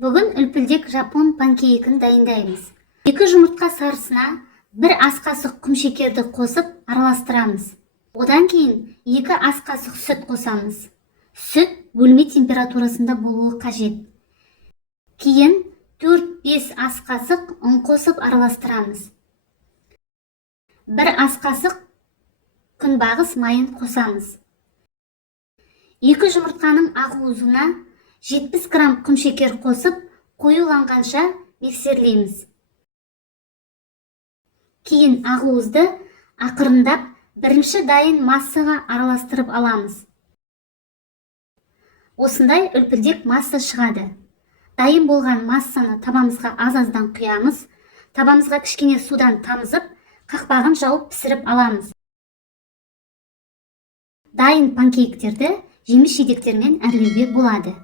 Бүгін үлпілдек жапон панкейкін дайындаймыз. 2 жұмыртқа сарысына 1 ас қасық құмшекерді қосып араластырамыз. Одан кейін 2 ас қасық сүт қосамыз. Сүт бөлме температурасында болуы қажет. Кейін 4-5 ас қасық ұн қосып араластырамыз. 1 ас қасық күнбағыс майын қосамыз. 2 жұмыртқаның ақуызына 70 грамм құмшекер қосып, қоюланғанша миксерлейміз. Кейін ақуызды ақырындап бірінші дайын массаға араластырып аламыз. Осындай үлпілдек масса шығады. Дайын болған массаны табамызға аз-аздан құямыз. Табамызға кішкене судан тамызып, қақпағын жауып пісіріп аламыз. Дайын панкейктерді жеміс жидектермен әрлеуге болады.